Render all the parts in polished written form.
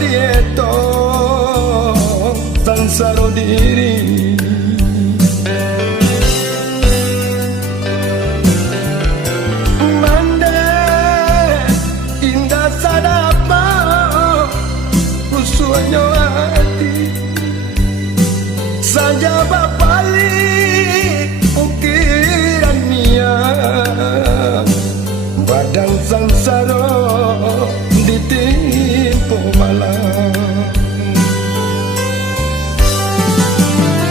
dieto sansaro diri mande indah sadapa usuanyo hati saja bapalik ukiran niat badan sansaro ditimpo malam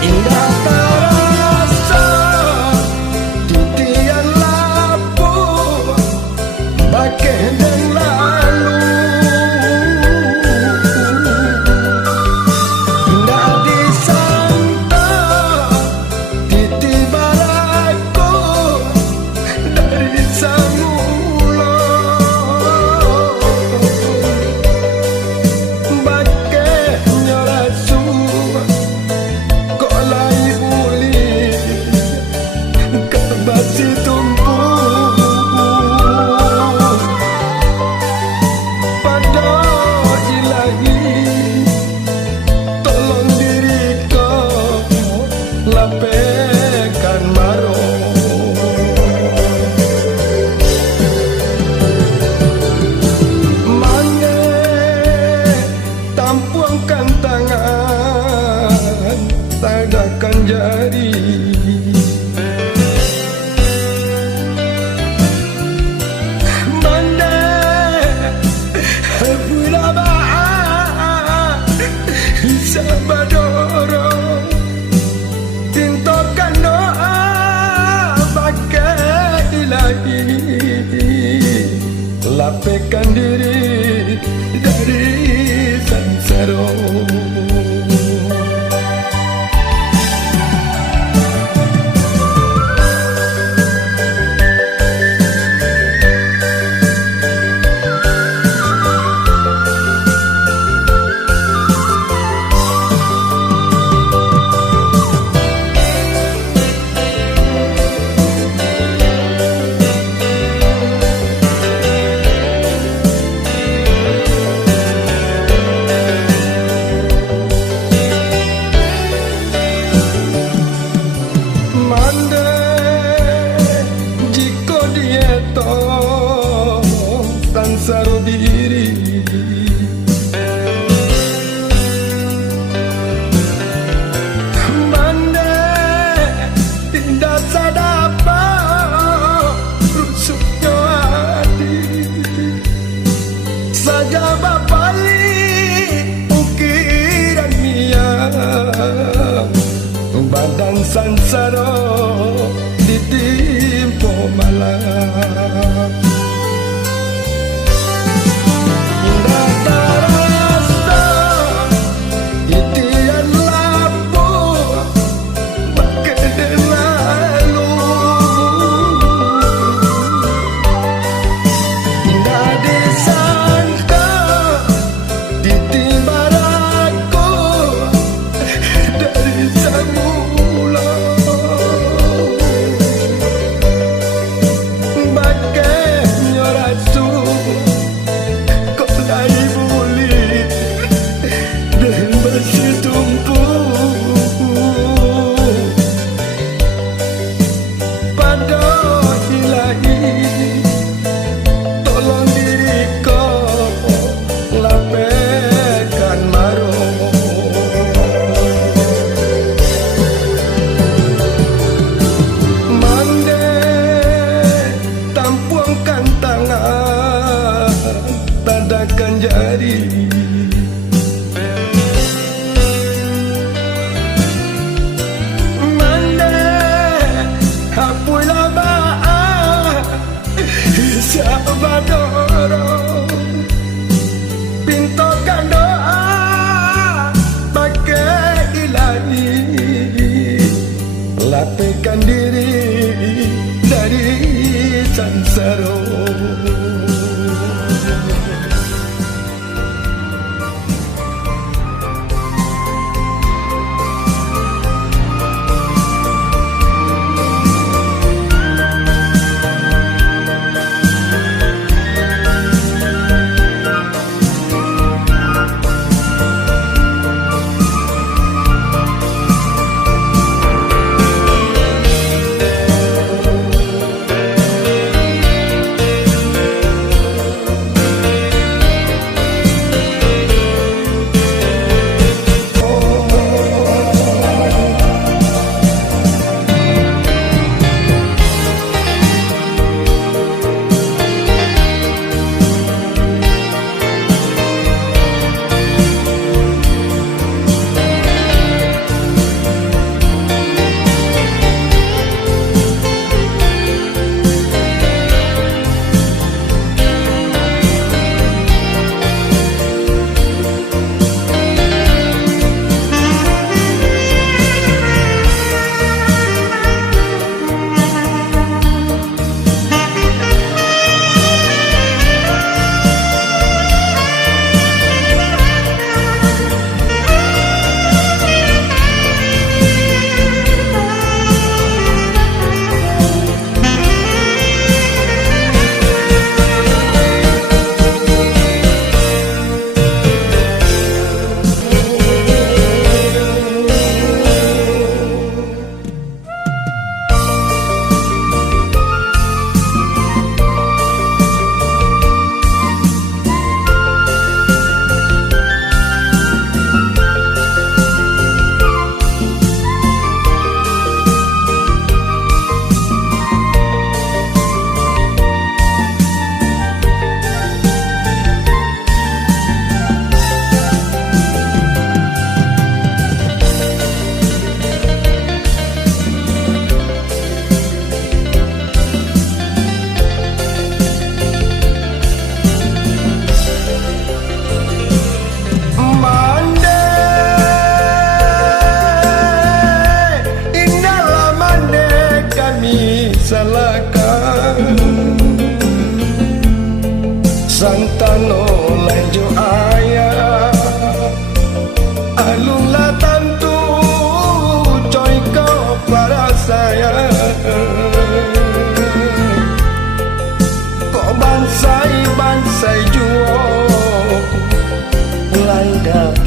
indah terasa titian lapu bagai dan lalu indah disangka titi baraku dari semula bagai nyorasu kok lai uli kerbasi tumpu pada ilahi tolong diriku lapekan maro mange tampuangkan tangan tadakan jari mande pura ba'a sabadoro tintokan doa pakai ilahi lapekan diri dari sansaro mande jiko dieto sansaro diri mande tidak sadapa rusuknya hati saja bapalik ukiran niat badan sansaro ditimpo malam indah terasa titian lapu bagai lalu indah disangka titi baraku dari semula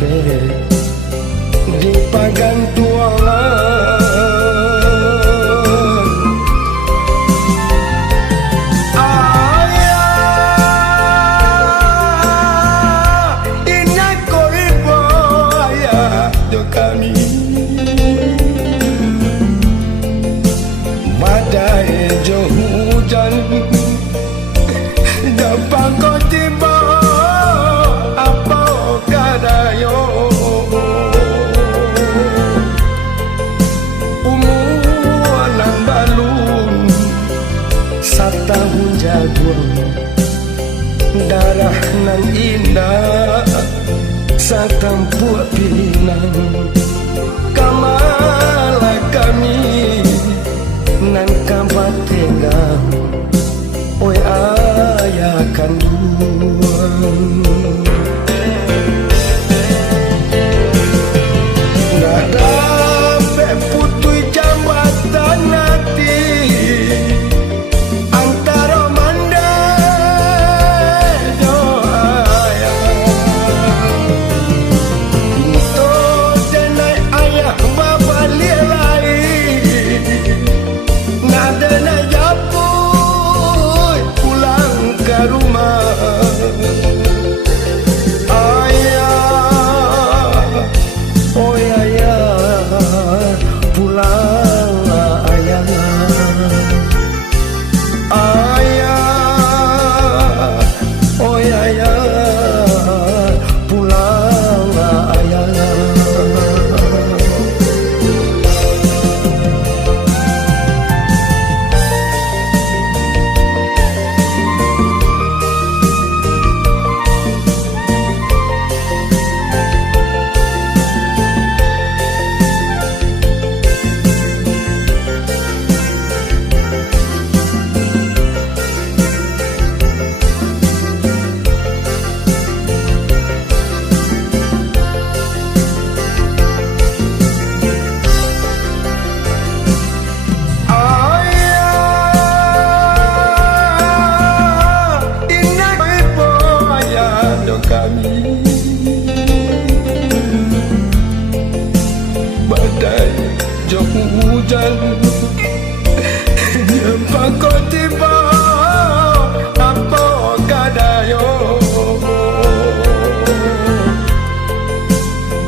ke di pagantuangan ayah ina koribo ayah do kami badai jo hujan dapat kau tiba apa kadayo umuanan balun satahun jagung darah nan indah satampu pinang kamala kami nan kampat tengah oi ayah kandung nggak dapat putui jambatan nanti antara manda do ayah itu denai ayah bapa lielai nada na japui pulang ke rumah ayah oh ayah pulang ayah ayah oh ayah pulang ayah kami badai jauh hujan jumpa kau tiba apa kadayo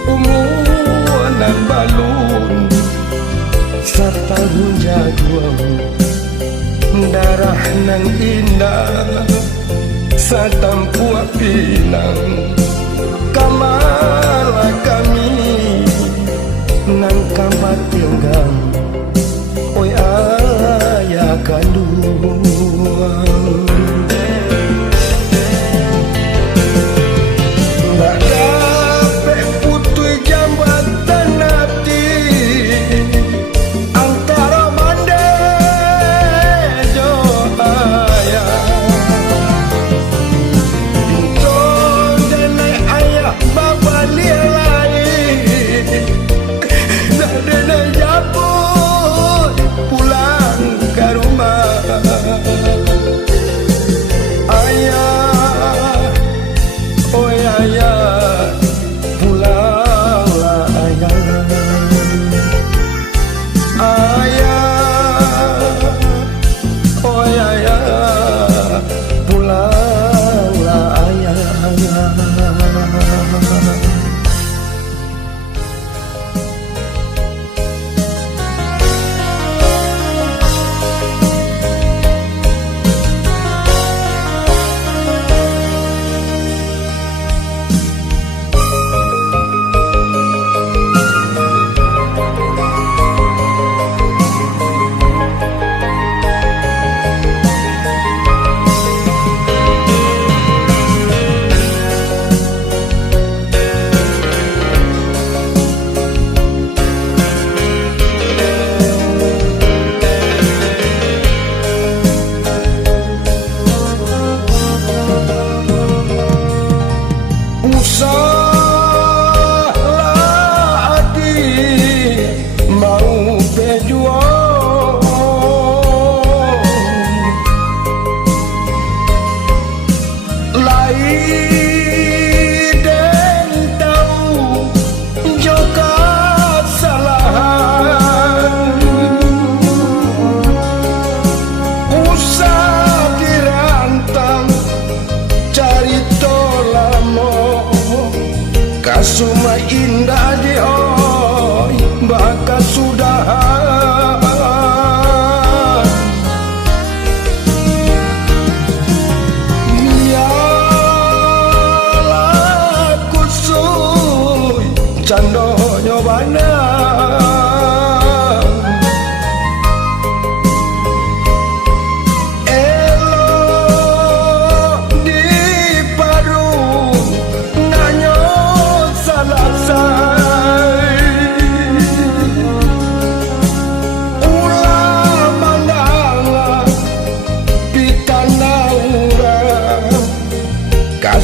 umuanan balun satahun jagung darah nan indah satampu pinang kamala kami nang kambat tinggang oi ayah kandung nggak dapat putui jambatan nanti antara manda jo ayah Kasuma indah di oi bakal sudahan Yalah kusui cando nyobana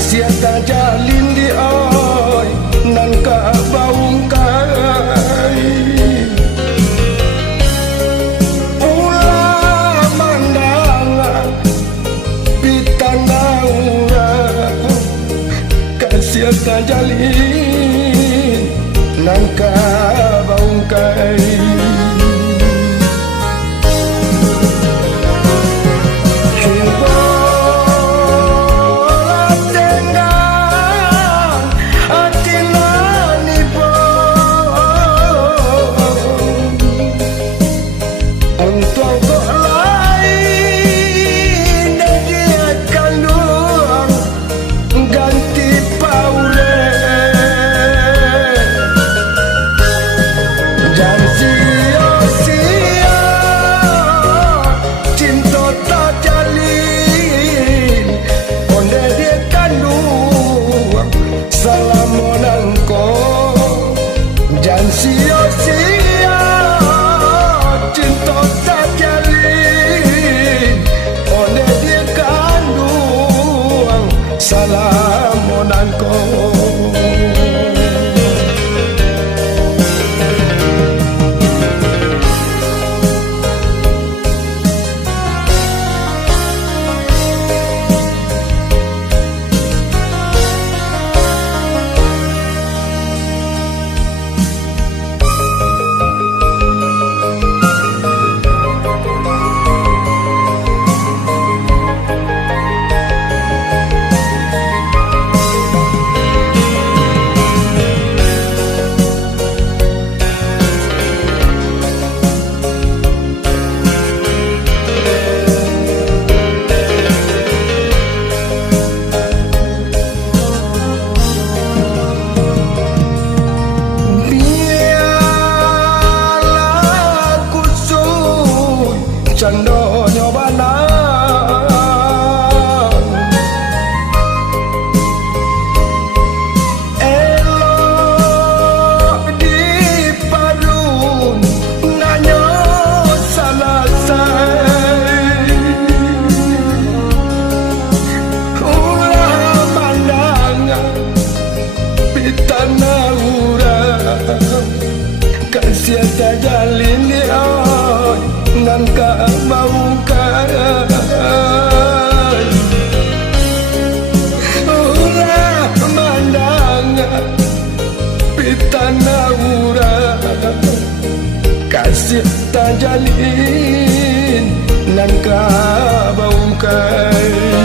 Siata jalin di oi nan ka baungkai ulah mandanga pitana ura kasiata jalin nan ka baungkai sia-sia cinta tak jalin oleh dia kandung salam monanko cando nyobana elok di padun nanyo salasai ulah mandangan pitana urang kasiata jalin di oi nan ka baungkai ulah mandangan pitana urang kasih tajalin nan ka baungkai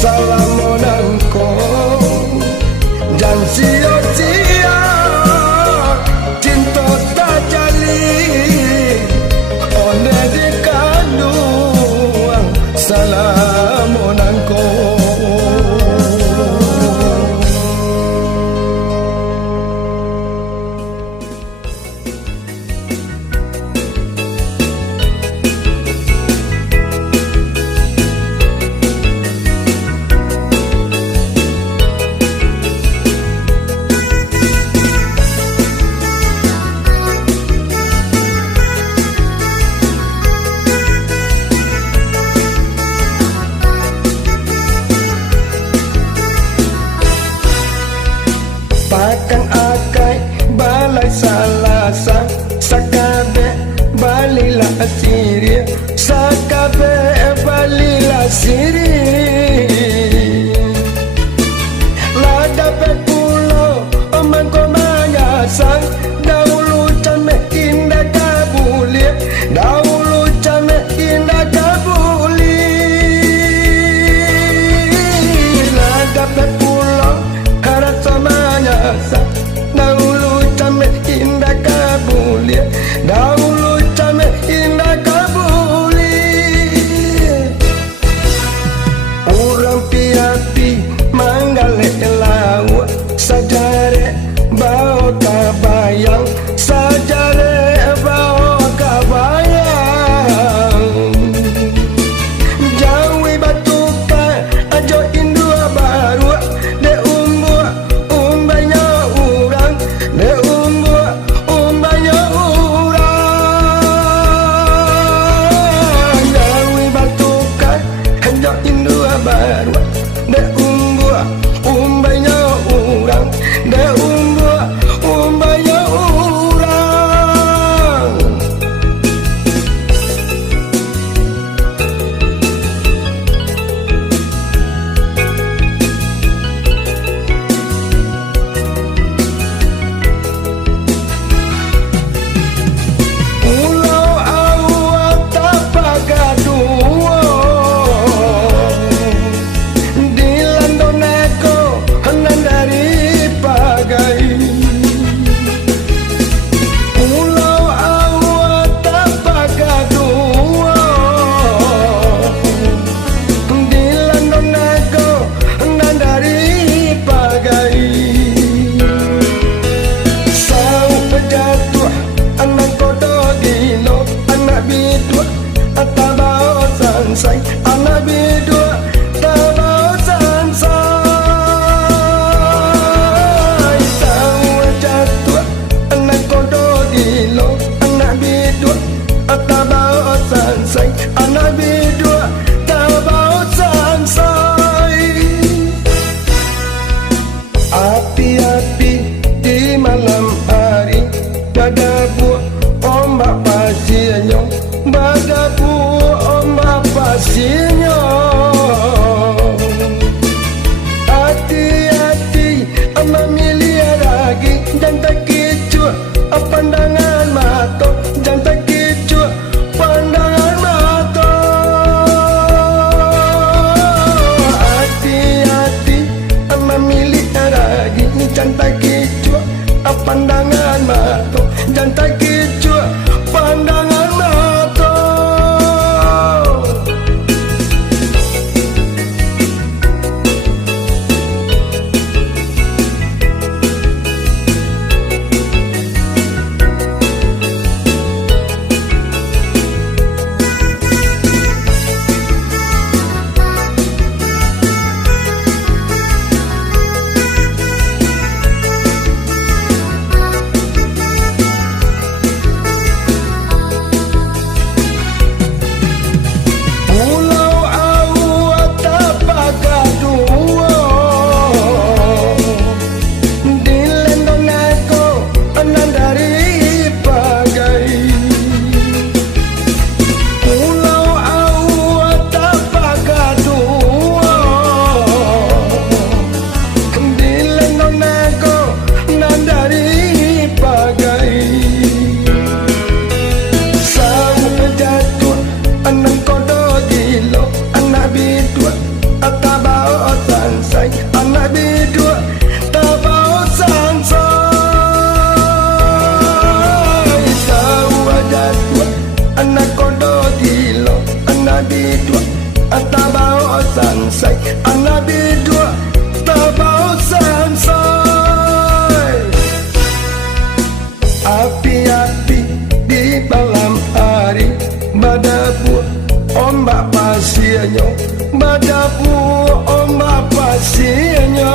salam monanko dan sia-sia cinta tak jalin oleh dikandung salam monanko diri sakabe balila siri lada pekulo omangko mangasang dahulu came indah kabuli dahulu came indah kabuli lada pekulo harasa mangasang dahulu came indah kabuli dahulu came indah kabuli orang piapi manggale lawa sajare bau kabayang sajare bau kabayang jawi batuka ajo indua baru de umbua umbanya urang de umbua umbanya urang jawi batuka ajo indua baru de umbua umbanya urang de umbua umbanya urang ulau awak tapagaduo dilandoneko hanan dari pagai ulau awak tapagaduo dilandoneko hanan dari pagai sau pejatuh anak kodok dino anak bidua atabao sansai anak bidua tabao sansai sau jatuh anak kodok dino anak bidua atabao sansai anak bidua tabao sansai api-api di malam hari badabu ombak pasirnya badabu ombak pasirnya hati-hati memilih lagi dan tak kicau pandangan mata dan tak kicau pandangan mata hati-hati memilih lagi dan tak kicau pandangan mata dan tak kicau pandangan mata ulau awak tapagaduo dilendoneko anan dari pagai ulau awak tapagaduo dilendoneko anan dari pagai sau jatuh anak kodok dilo anak bidua atabao sansai anak bidua tabao sansai sau jatuh anak kodok dilo anak bidua atabao sansai anak bidua tabao sansai api-api di malam hari badabu ombak pasirnya badabu ombak pasirnya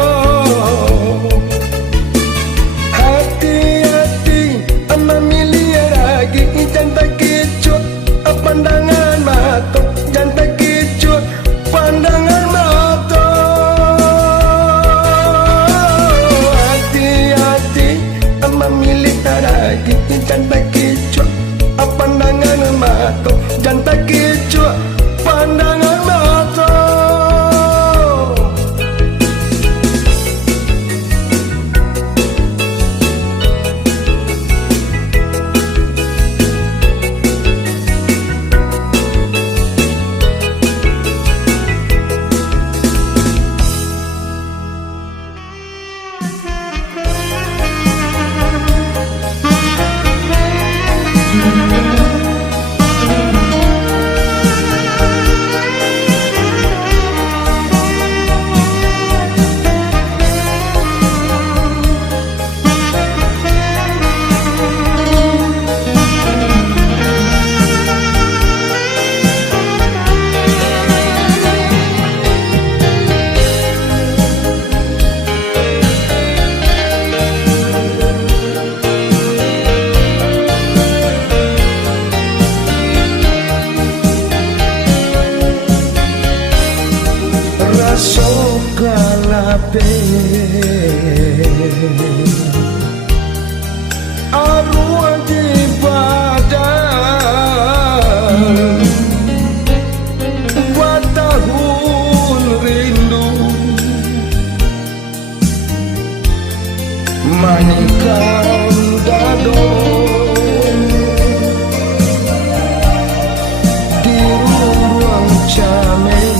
hati-hati memilih lagi dan tak kicau pandangan mata dan tak kicau pandangan mata hati-hati memilih lagi dan tak kicau pandangan mata dan tak kecuali pandangan mata. Sokalape arwah di badan buat tahun rindu manikan dadon di ruang camen.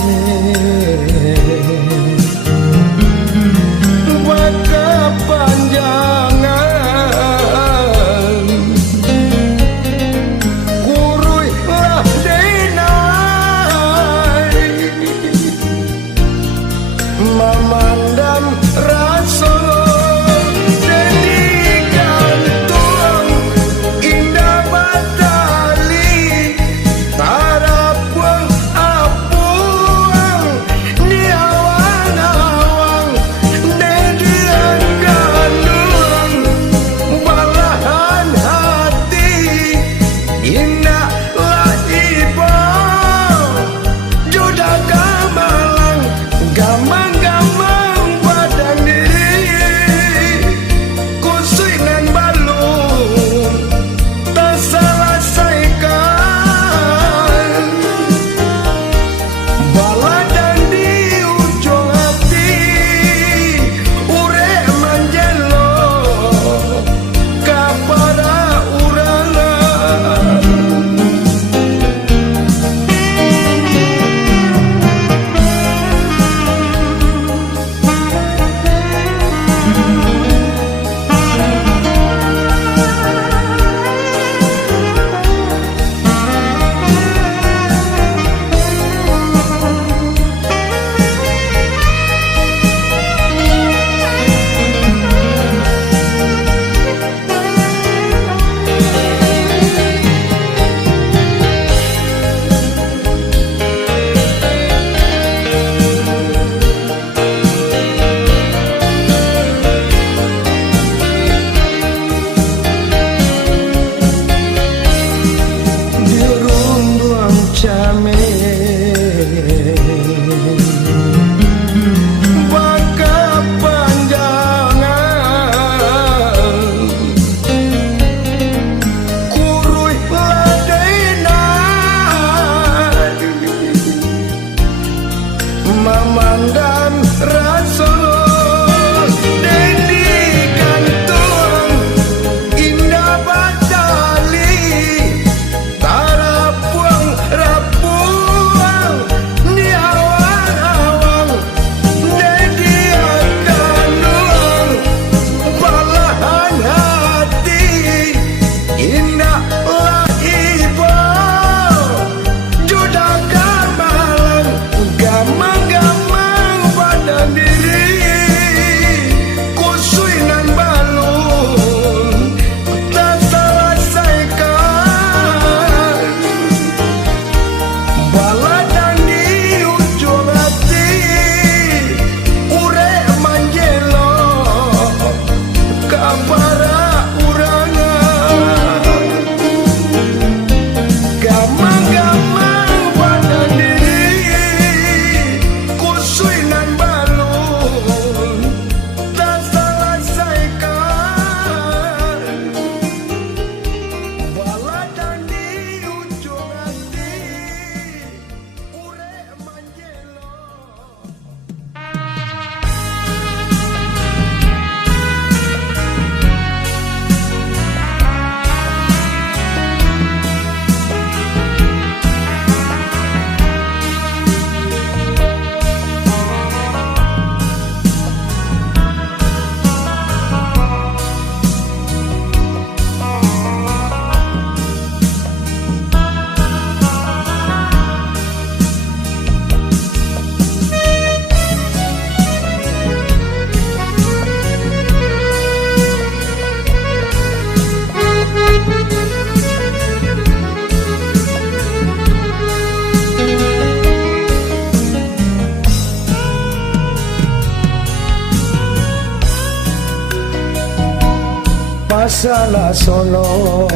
masalah Solo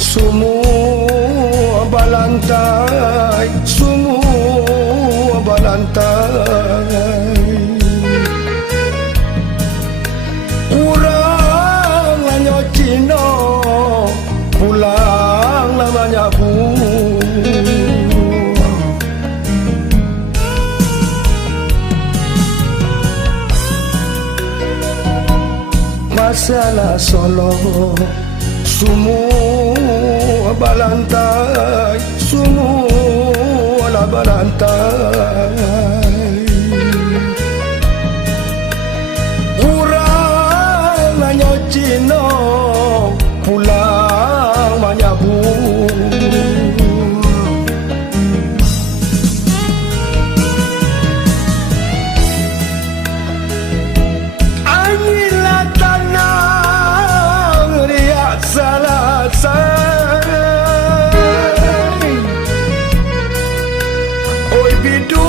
semua balantai, semua balantai. Urang hanya Cina, pulang namanya Bu. Masalah Solo semua balantai, semua balantai. Urang hanya Cina, pulang manyabu. Oi bidu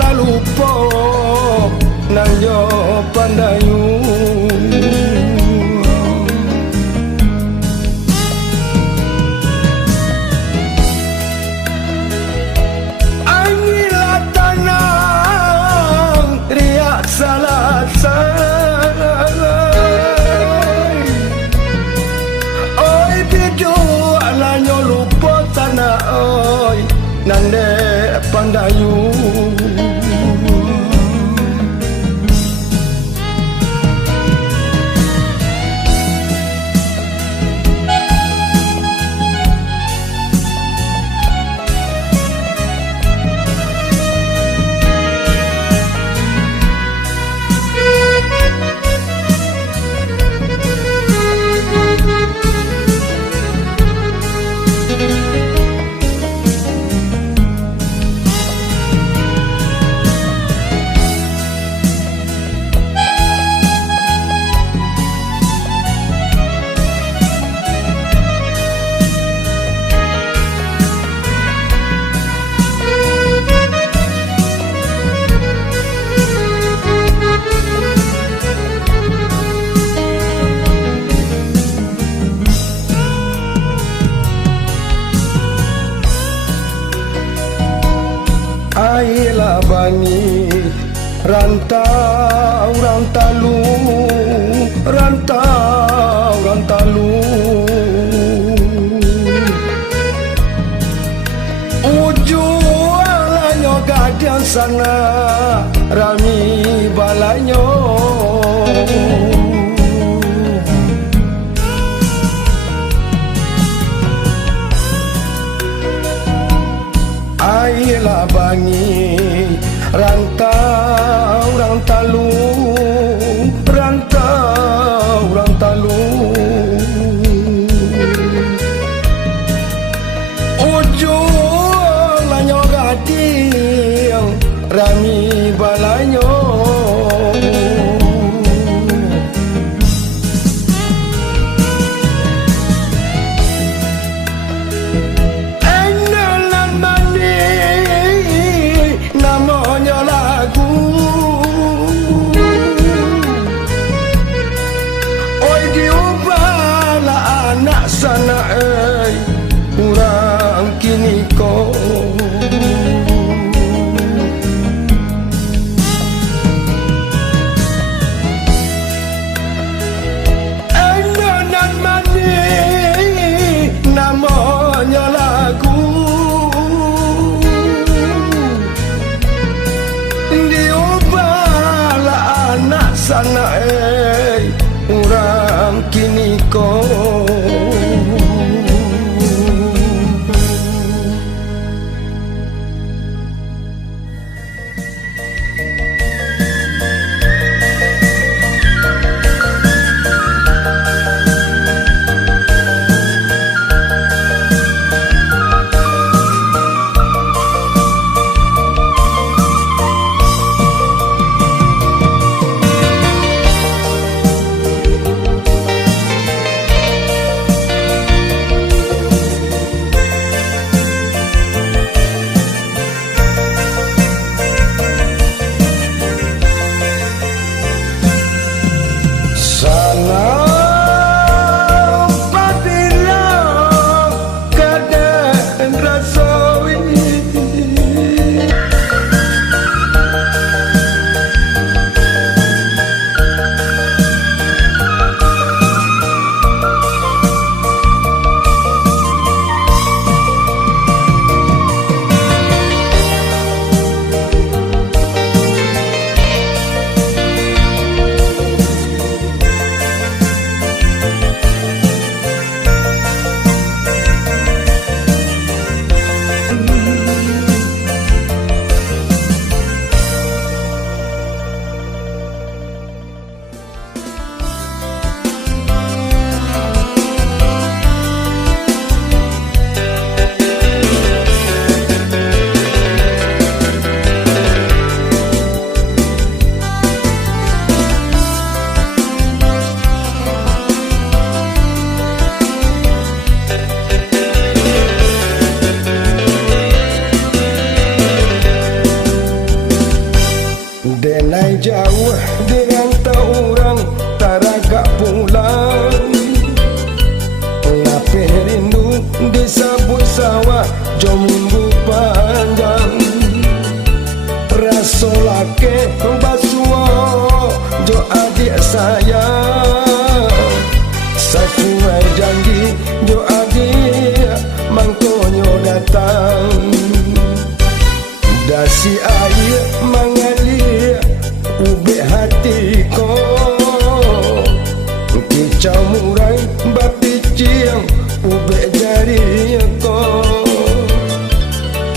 lalu po nang yo pandayu. Angilah tanang riak salah. Oi, nande pandayu. Ailah bani rantau rantalu, rantau rantalu. Ujuannya gadian sana rami balanyo. Ailah bangi rantau rantalu, rantau rantalu. Ujung lanyo gading rami balanyo. Sana urang kini ko dirantau orang taraga pulang. Lapih rindu disabut sawah jo minggu panjang. Raso lake basuo jo adik saya. Sesuai janji jo adik mangkonyo datang. Dasi air mengalir ubek hatiku. Kicau murai bapi ciang ubek jariku.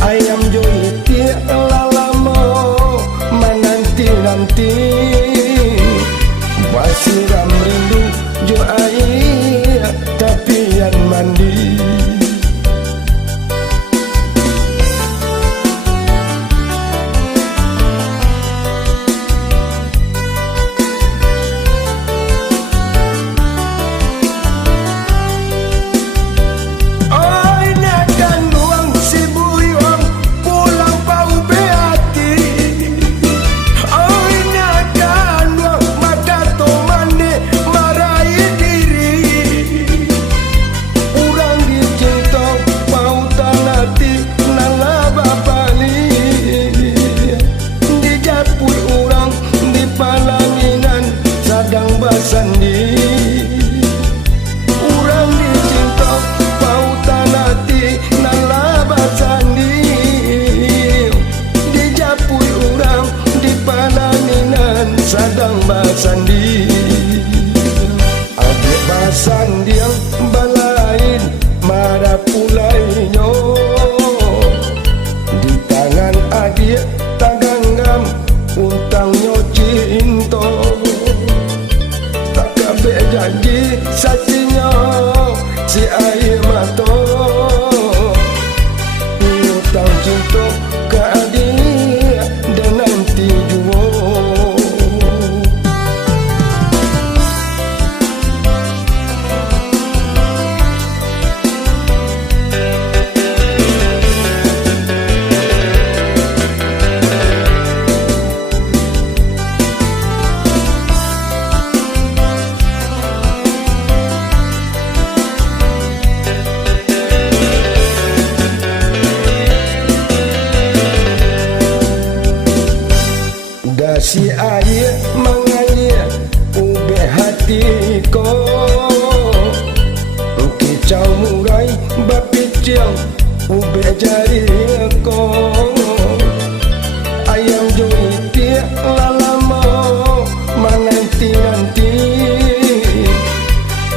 Ayam joiti lalamo menanti-nanti. Basiram rindu jo air tapian mandi. Sandi urang dicinta pautan hati nalaba sandi. Dijapui urang di palaminan sadang basandi. Adik basandi yang balain marah pulainyo. Di tangan adik taganggam untangnya cinta. Janji saksinya si air mata. Utang cinta ke adik dan nanti jua. Dasi air mengalir ubek hatiku. Kicau murai bapi ciang ubek jariku. Ayam joiti lalamo menanti-nanti.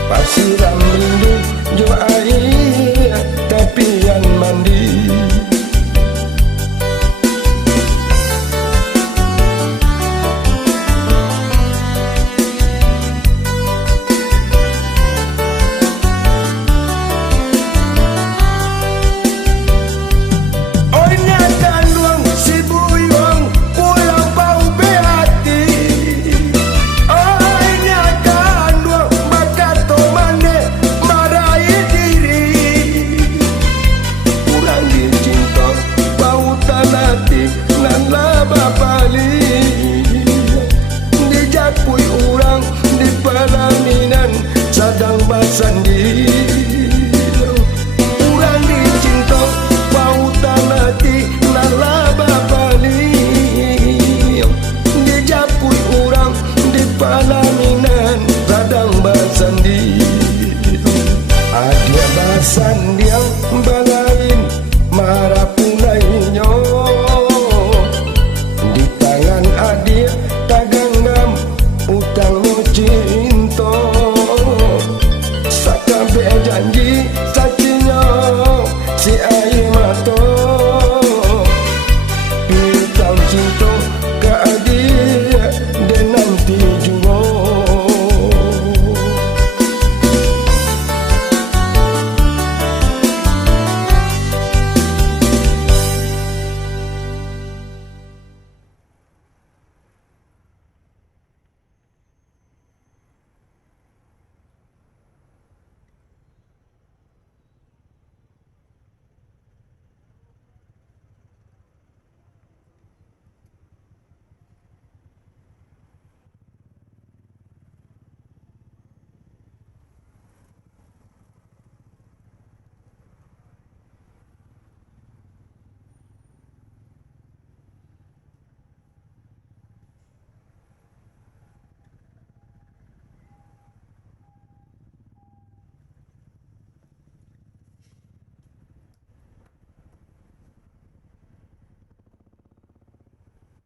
Pasiram rindu jo air tapian mandi. Dijapui urang di pelaminan sadang basandi. Urang dicinta pautan hati nalaba bali. Dijapui urang di pelaminan sadang basandi. Adik basandi yang balain marah punainya. Di tangan adik taganggam utangnya cinta. Sakabe janji saksinya si air mata.